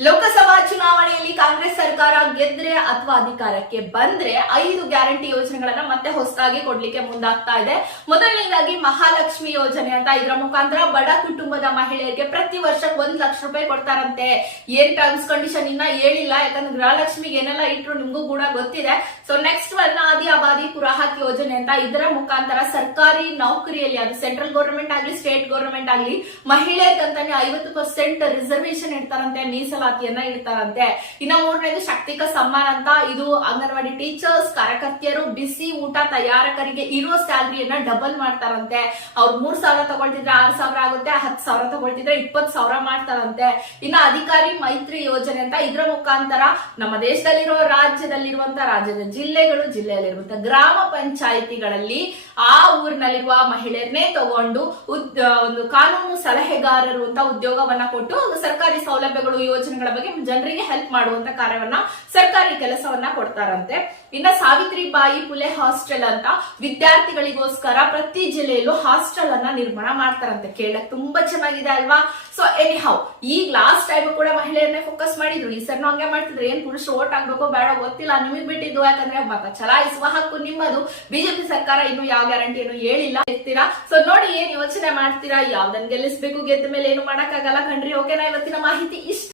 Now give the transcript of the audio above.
ಲೋಕಸಭಾ ಚುನಾವಣೆಯಲ್ಲಿ ಕಾಂಗ್ರೆಸ್ ಸರ್ಕಾರ ಗೆದ್ರೆ ಅಥವಾ ಅಧಿಕಾರಕ್ಕೆ ಬಂದ್ರೆ ಐದು ಗ್ಯಾರಂಟಿ ಯೋಜನೆಗಳನ್ನ ಮತ್ತೆ ಹೊಸದಾಗಿ ಕೊಡ್ಲಿಕ್ಕೆ ಮುಂದಾಗ್ತಾ ಇದೆ. ಮೊದಲನೇದಾಗಿ ಮಹಾಲಕ್ಷ್ಮಿ ಯೋಜನೆ ಅಂತ ಇದರ ಮುಖಾಂತರ ಬಡ ಕುಟುಂಬದ ಮಹಿಳೆಯರಿಗೆ ಪ್ರತಿ ವರ್ಷಕ್ಕೆ ಒಂದ್ ಲಕ್ಷ ರೂಪಾಯಿ ಕೊಡ್ತಾರಂತೆ. ಏನ್ ಟರ್ಮ್ಸ್ ಕಂಡೀಷನ್ ಇನ್ನ ಹೇಳಿಲ್ಲ ಯಾಕಂದ್ರೆ ಗೃಹಲಕ್ಷ್ಮಿಗೆ ಏನೆಲ್ಲ ಇಟ್ರು ನಿಮ್ಗೂ ಕೂಡ ಗೊತ್ತಿದೆ. ಸೊ ನೆಕ್ಸ್ಟ್ ಒನ್ ಆದಿ ಪುರಾಹತ್ ಯೋಜನೆ ಅಂತ ಇದರ ಮುಖಾಂತರ ಸರ್ಕಾರಿ ನೌಕರಿಯಲ್ಲಿ, ಅದು ಸೆಂಟ್ರಲ್ ಗೌರ್ಮೆಂಟ್ ಆಗ್ಲಿ ಸ್ಟೇಟ್ ಗೌರ್ಮೆಂಟ್ ಆಗ್ಲಿ, ಮಹಿಳೆಯರಿಗಂತಾನೆ ಐವತ್ತು ಪರ್ಸೆಂಟ್ ರಿಸರ್ವೇಶನ್ ಇಡ್ತಾರಂತೆ, ಮೀಸಲಾತಿಯನ್ನ ಇಡ್ತಾರಂತೆ. ಇನ್ನ ಮೂರನೇದು ಶಕ್ತಿಕ ಸಮ್ಮಾನ ಅಂತ. ಇದು ಅಂಗನವಾಡಿ ಟೀಚರ್ಸ್, ಕಾರ್ಯಕರ್ತೆಯರು ಬಿಸಿ ಊಟ ತಯಾರಕರಿಗೆ ಇರೋ ಸ್ಯಾಲರಿಯನ್ನ ಡಬಲ್ ಮಾಡ್ತಾರಂತೆ. ಅವ್ರು ಮೂರ್ ಸಾವಿರ ತಗೊಳ್ತಿದ್ರೆ ಆರ್ ಸಾವಿರ ಆಗುತ್ತೆ, ಹತ್ತು ಸಾವಿರ ತಗೊಳ್ತಿದ್ರೆ ಇಪ್ಪತ್ ಸಾವಿರ ಮಾಡ್ತಾರಂತೆ. ಇನ್ನ ಅಧಿಕಾರಿ ಮೈತ್ರಿ ಯೋಜನೆ ಅಂತ, ಇದ್ರ ಮುಖಾಂತರ ನಮ್ಮ ದೇಶದಲ್ಲಿರೋ ರಾಜ್ಯದಲ್ಲಿರುವಂತ ರಾಜ್ಯದ ಜಿಲ್ಲೆಗಳು, ಜಿಲ್ಲೆಯಲ್ಲಿರುವಂತ ಗ್ರಾಮ ಪಂಚಾಯಿತಿಗಳಲ್ಲಿ ಆ ಊರಿನಲ್ಲಿರುವ ಮಹಿಳೆಯರನ್ನೇ ತಗೊಂಡು ಒಂದು ಕಾನೂನು ಸಲಹೆಗಾರರು ಅಂತ ಉದ್ಯೋಗವನ್ನ ಕೊಟ್ಟು ಸರ್ಕಾರಿ ಸೌಲಭ್ಯಗಳು, ಯೋಜನೆಗಳ ಬಗ್ಗೆ ಜನರಿಗೆ ಹೆಲ್ಪ್ ಮಾಡುವಂತ ಕಾರ್ಯವನ್ನ ಸರ್ಕಾರಿ ಕೆಲಸವನ್ನ ಕೊಡ್ತಾರಂತೆ. ಇನ್ನ ಸಾವಿತ್ರಿ ಬಾಯಿ ಪುಲೆ ಹಾಸ್ಟೆಲ್ ಅಂತ ವಿದ್ಯಾರ್ಥಿಗಳಿಗೋಸ್ಕರ ಪ್ರತಿ ಜಿಲ್ಲೆಯಲ್ಲೂ ಹಾಸ್ಟೆಲ್ ಅನ್ನ ನಿರ್ಮಾಣ ಮಾಡ್ತಾರಂತೆ. ಕೇಳಕ್ ತುಂಬಾ ಚೆನ್ನಾಗಿದೆ ಅಲ್ವಾ? ಸೊ ಎನಿ ಹೌ ಈಗ ಲಾಸ್ಟ್ ಟೈಮ್ ಕೂಡ ಮಹಿಳೆಯರನ್ನೇ ಫೋಕಸ್ ಮಾಡಿದ್ರು. ಈ ಸರ್ ಹಂಗೆ ಮಾಡ್ತಿದ್ರೆ. ಏನ್ ಪುರುಷ ಓಟ್ ಆಗ್ಬೇಕೋ ಬೇಡ ಗೊತ್ತಿಲ್ಲ. ನಿಮಗ್ ಬಿಟ್ಟಿದ್ದು ಯಾಕಂದ್ರೆ ಮತ ಚಲಾಯಿಸುವ ಹಕ್ಕು ಬಿಜೆಪಿ ಸರ್ಕಾರ ಇನ್ನು ಯಾವ ಗ್ಯಾರಂಟಿ ಏನು ಹೇಳಿಲ್ಲ. ಇರ್ತೀರಾ ಸೊ ನೋಡಿ ಏನ್ ಯೋಚನೆ ಮಾಡ್ತೀರಾ? ಯಾವ್ದನ್ ಗೆಲ್ಲಿಸ್ಬೇಕು ಗೆದ್ದ ಮೇಲೆ ಏನು ಮಾಡಕ್ಕಾಗಲ್ಲ ಕಣ್ರಿ. ಓಕೆನಾ ಇವತ್ತಿನ ಮಾಹಿತಿ ಇಷ್ಟ.